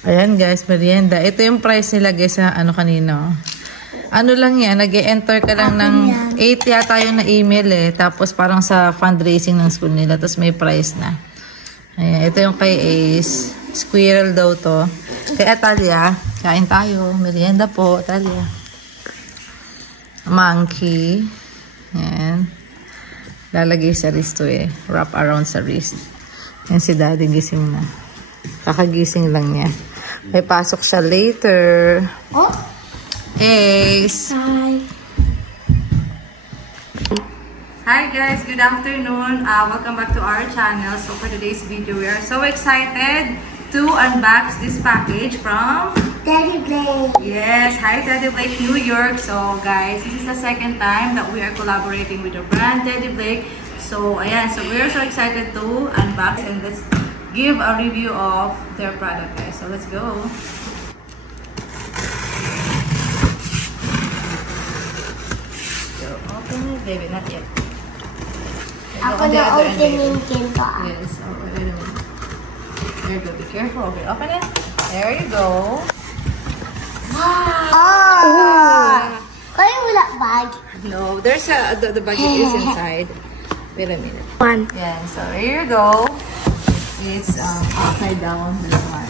Ayan guys, merienda. Ito yung price nila guys sa ano kanino. Ano lang yan, nag-e-enter ka lang ng 8 yata yung na-email eh. Tapos parang sa fundraising ng school nila. Tapos may price na. Ayan, ito yung kay Ace. Squirrel daw to. Kay Atalia, kain tayo. Merienda po, Atalia. Monkey. Ayan. Lalagay sa wrist to eh. Wrap around sa wrist. Yan si Daddy gising na. Kakagising lang niya. May pasok siya later. Oh? Ace. Hi. Hi guys, good afternoon. Welcome back to our channel. So for today's video, we are so excited to unbox this package from Teddy Blake. Yes, hi Teddy Blake, New York. So guys, this is the second time that we are collaborating with the brand Teddy Blake. So ayan, so we are so excited to unbox and let's give a review of their product guys. So let's go. Baby, not yet. Ako na opening kinto. Yes, oh, wait a minute. There you go, be careful. Okay, open it. There you go. Wow! Oh! Kaya wala bag? No, there's the bag is inside. Wait a minute. One. Yeah, so here you go. It's upside down. That's why.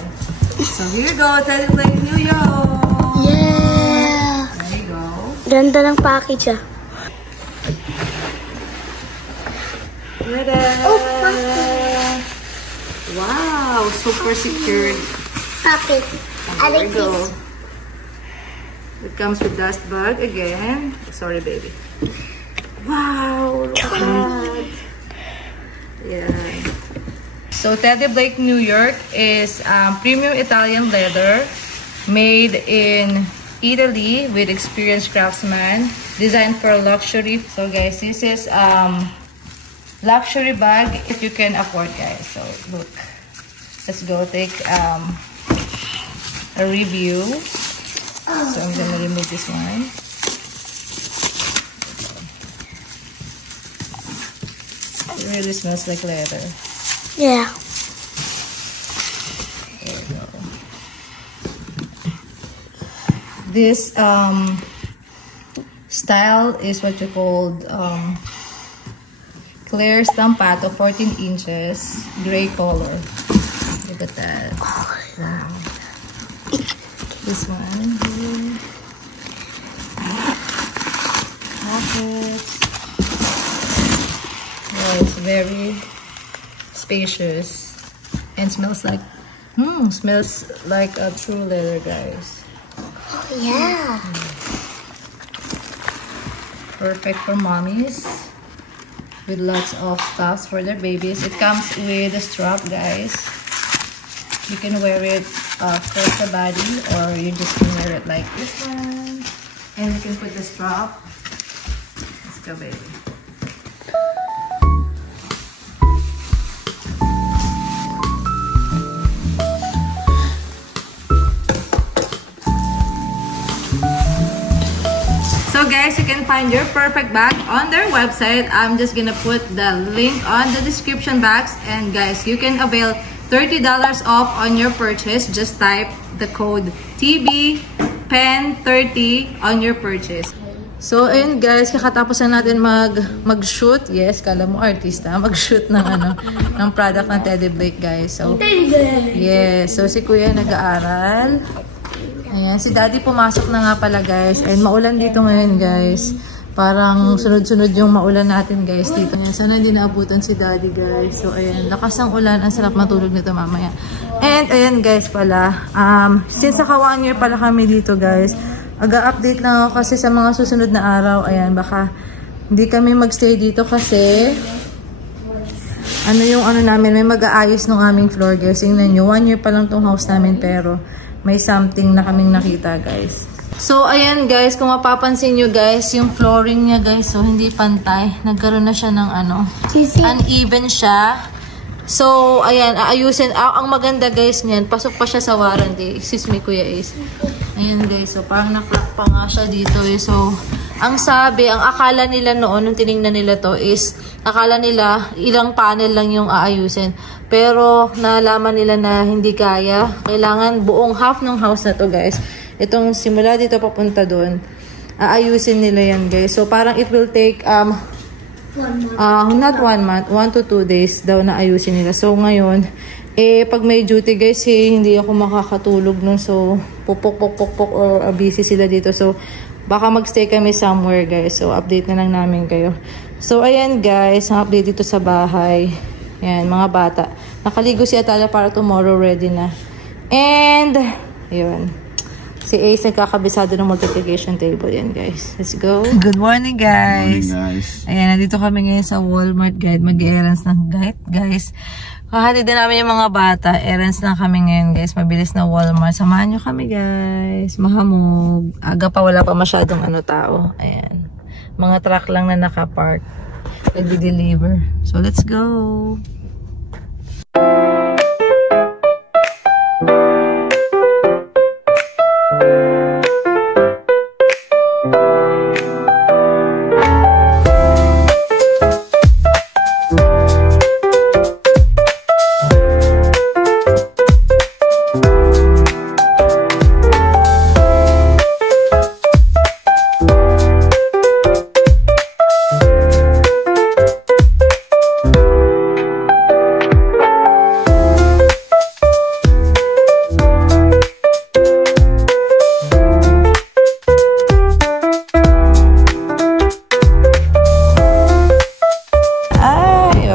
So here you go, Teddy Blake, New York. Yeah! There you go. Ganda ng package ah. Oh, wow, super secured. Pocket. I There like you go. this. It comes with dust bag again. Sorry, baby. Wow, look at that. Yeah. So Teddy Blake New York is premium Italian leather made in Italy with experienced craftsmen, designed for luxury. So guys, this is luxury bag if you can afford guys. So look, let's go take a review. So I'm gonna remove this one. It really smells like leather. Yeah. There you go. This style is what you called clear stampato, 14 inches, gray color. Look at that. Wow. This one here. Pockets. Yeah, it's very spacious and smells like a true leather, guys. Yeah. Perfect for mommies with lots of stuffs for their babies. It comes with a strap, guys. You can wear it across the body, or you just can wear it like this one, and you can put the strap. Let's go, baby. So guys, you can find your perfect bag on their website. I'm just gonna put the link on the description box. And guys, you can avail $30 off on your purchase. Just type the code TBPEN30 on your purchase. So ayun guys, kakatapos na natin mag-shoot. Yes, kala mo artista, mag-shoot ng ng product ng Teddy Blake, guys. So yes, so si Kuya nag-aaral. Ayan, si Daddy pumasok na nga pala guys. And maulan dito ngayon guys. Parang sunod-sunod yung maulan natin guys dito. Ayan, sana hindi naabutan si Daddy guys. So ayan, lakas ng ulan. Ang sarap matulog nito mamaya. And ayan guys pala. Since naka 1 year pala kami dito guys. Aga-update lang ako kasi sa mga susunod na araw. Ayan, baka hindi kami magstay dito kasi namin, may mag-aayos ng aming floor guys. Tingnan nyo, 1 year pa lang tong house namin pero may something na kaming nakita guys. So ayan guys, kung mapapansin nyo guys, yung flooring niya guys, so hindi pantay. Nagkaroon na siya ng uneven siya. So ayan, aayusin. Ang maganda guys niyan, pasok pa siya sa warranty. Excuse me Kuya Ace. Ayan guys, so parang naklock pa nga siya dito eh. So Ang akala nila noon, nung tinignan nila to is, akala nila ilang panel lang yung aayusin. Pero nalaman nila na hindi kaya. Kailangan buong half ng house na to guys. Itong simula dito papunta doon, aayusin nila yan guys. So parang it will take, not 1 month, 1 to 2 days daw na ayusin nila. So ngayon, pag may duty guys, hindi ako makakatulog nun. So, pupok or busy sila dito. So, baka magstay kami somewhere guys. So, update na lang namin kayo. So, ayan guys, ang update dito sa bahay. Ayan, mga bata. Nakaligo si Atalia para tomorrow ready na. And, ayun. Si Ace nagkakabisado ng multiplication table. Yan guys. Let's go. Good morning guys. Good morning guys. Ayan, nandito kami ngayon sa Walmart guide. Mag-errands ng guide guys. Kahatid din namin yung mga bata. Errands lang kami ngayon guys. Mabilis na Walmart. Samahan nyo kami guys. Mahamog. Aga pa, wala pa masyadong tao. Ayan. Mga truck lang na nakapark. Nagdi-deliver. So let's go.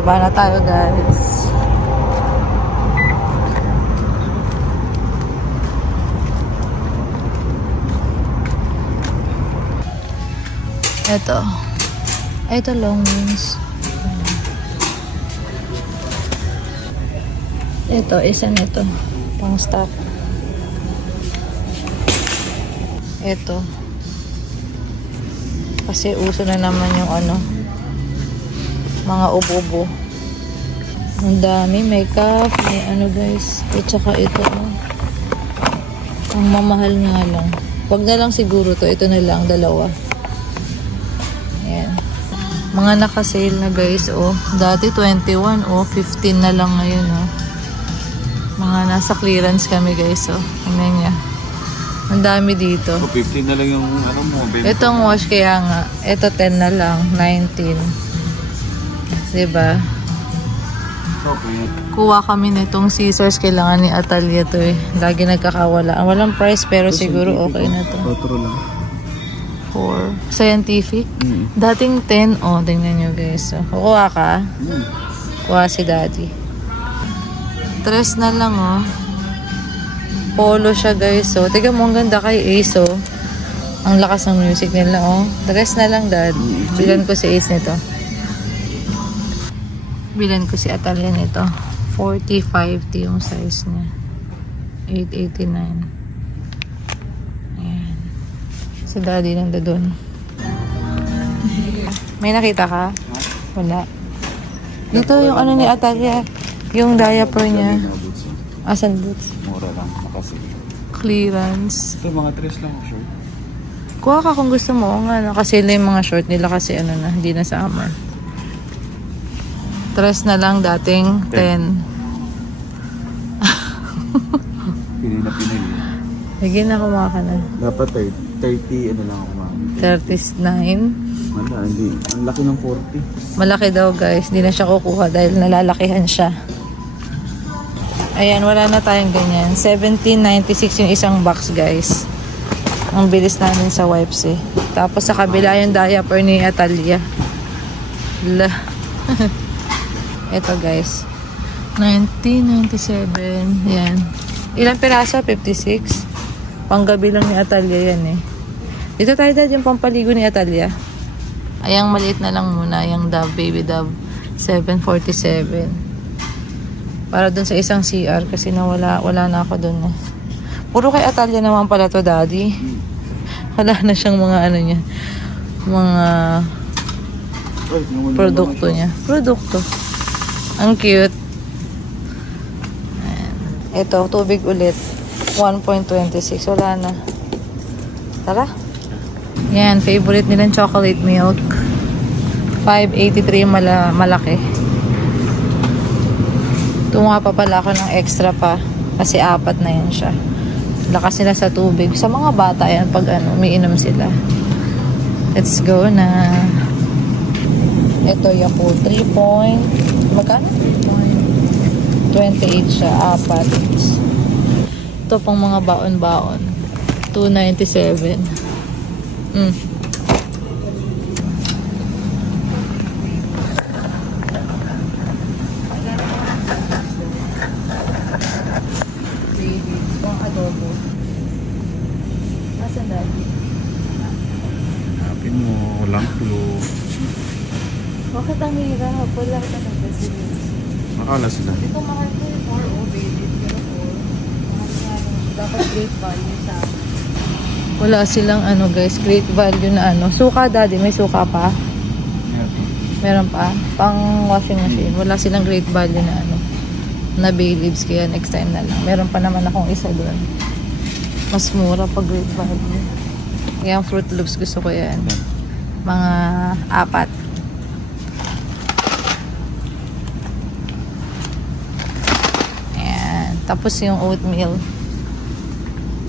Baba na tayo guys. Ito long wings. Ito, isa nito. Pang stock. Ito. Kasi uso na naman yung mga ubo-ubo. Ang dami. May cup. May guys. At saka ito. Ang mamahal nga lang. Wag na lang siguro to. Ito na lang. Dalawa. Ayan. Mga naka-sale na guys. Dati 21. 15 na lang ngayon. Mga nasa clearance kami guys. Tingnan niya. Ang dami dito. 15 na lang yung mo. Itong wash kaya nga. Ito 10 na lang. 19. Diba? Okay. Kuha kami nitong scissors. Kailangan ni Atalia to Lagi nagkakawala. Walang price pero siguro okay na to. Otro lang. 4. Scientific? Dating 10. Tingnan nyo guys. Kukuha ka? Kuha si Daddy. 3 na lang Polo siya guys. Tignan mo ang ganda kay Ace Ang lakas ng music nila 3 na lang Dad. Bilan ko si Ace nito. Bilan ko si Atalia nito. 40-50 yung size niya. 889. Ayan. Si Daddy nanda doon. May nakita ka? Wala. Dito yung ni Atalia. Yung diaper niya. Asan boots? Mura lang. Kasi. Clearance. Ito mga 3 lang short. Kuha ka kung gusto mo. Kasi yung mga short nila kasi na. Hindi na summer. 3 na lang dating 10. Pinay na pinay. Sige na, kumuha ka na. Dapat 30 lang ako 39. Wala, hindi. Ang laki ng 40. Malaki daw guys. Hindi na siya kukuha dahil nalalakihan siya. Ayan, wala na tayong ganyan. 17.96 yung isang box guys. Ang bilis namin sa wipes Tapos sa kabila yung diaper ni Atalia. Ito guys. 1997. Yan. Ilang piraso? 56. Panggabi lang ni Atalia yan Dito tayo Dad yung pampaligo ni Atalia. Ayang maliit na lang muna. Yung Dove, Baby Dove. 747. Para dun sa isang CR. Kasi wala na ako dun Puro kay Atalia naman pala to Daddy. Wala na siyang mga niya. Mga produkto niya. Produkto. Ang cute. Ayan. Ito, tubig ulit. 1.26. Wala na. Tara. Yan, favorite nilang chocolate milk. 583 malaki. Tunga pa pala ako ng extra pa. Kasi 4 na yan siya. Lakas nila sa tubig. Sa mga bata yan pag umiinom sila. Let's go na. Ito Yakult 3 point. Magkano? 28 siya. 4. Ito pang mga baon-baon. 297. Pang adobo. Nasaan dati? Hanapin mo, walang clue. Bakit ang hirap? Wala ka na kasi. Makala sila. Ito mahal ko yung 4 baby. Pero 4. Dapat great value sa akin. Wala silang guys, great value na Suka daddy, may suka pa? Meron pa? Pang washing machine. Wala silang great value na na bay leaves, kaya next time na lang. Meron pa naman akong isa doon. Mas mura pag great value. Kaya Fruit Loops gusto ko yan. Mga 4. Tapos yung oatmeal.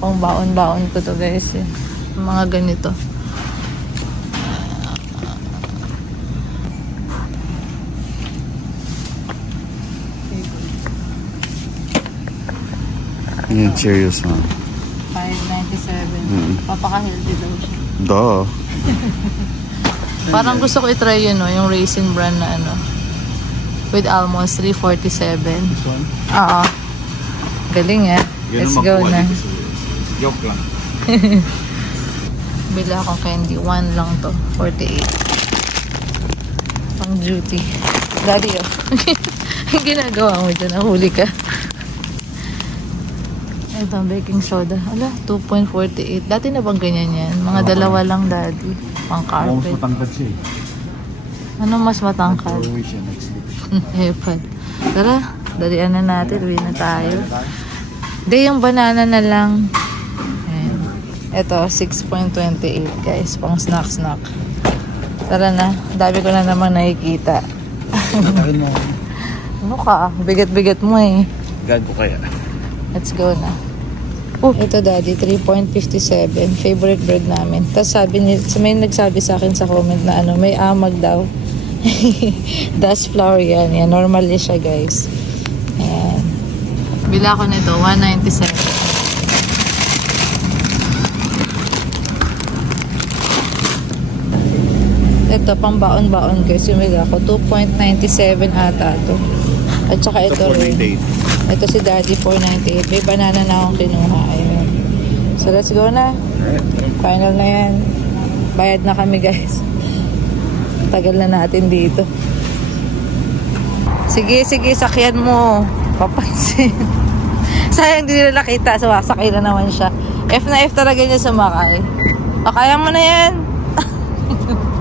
Pang baon-baon ko to guys. Mga ganito. Yung Cheerios na. 597. Papaka-healthy daw siya. Duh. Parang gusto ko i-try yun, yung Raisin Bran na with almonds, 347. This one? Oo. Galing Let's go na. Joke lang. Bila akong candy. 1 lang to. 48. Pang duty. Daddy, ang ginagawa mo dyan. Nahuli ka. Ito ang baking soda. Ala, 2.48. Dati na bang ganyan yan? Mga dalawa lang, daddy. Pang carpet. Mas matangkad siya eh. Ano mas matangkad? Always siya next week. Epad. Tara, dalian na natin. Uwi na tayo. Hindi, yung banana na lang. Ayan. Ito, 6.28 guys. Pang snack-snack. Tara na. Dami ko na namang nakikita. Ano ka? Bigat-bigat mo eh. God ko kaya. Let's go na. Ito daddy, 3.57. Favorite bread namin. Tapos sabi niya, may nagsabi sa akin sa comment na may amag daw. Dust flour yan. Yan, normally siya guys. Ayan. Bila ko nito, 197. Ito, pang baon-baon guys. Yung bila ko, 2.97 ata to. At saka ito rin. Ito si daddy, 498. May banana na akong kinuha. Ayan. So let's go na. Final na yan. Bayad na kami guys. Tagal na natin dito. Sige, sakyan mo. Papansin. Sayang di nila nakita. So, sakay na naman siya. F na F talaga niya sumakay. O, kaya mo na yan.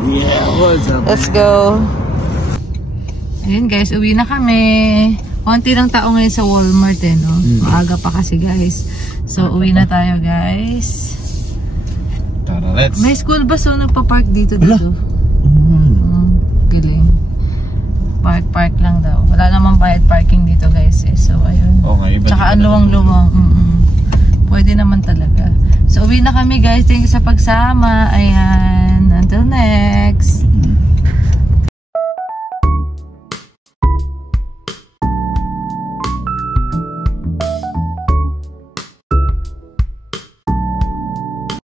Yeah, what's up? Let's go. Ayun guys, uwi na kami. Konti lang tao ngayon sa Walmart no? Maaga pa kasi guys. So, uwi na tayo guys. Tara, let's. May school bus nagpa-park dito. Galing. Park lang daw. Wala namang bayad parking dito guys So, ayun. Tsaka luwang-luwang. Pwede naman talaga. So, uwi na kami guys. Thank you sa pagsama. Ayan. Until next.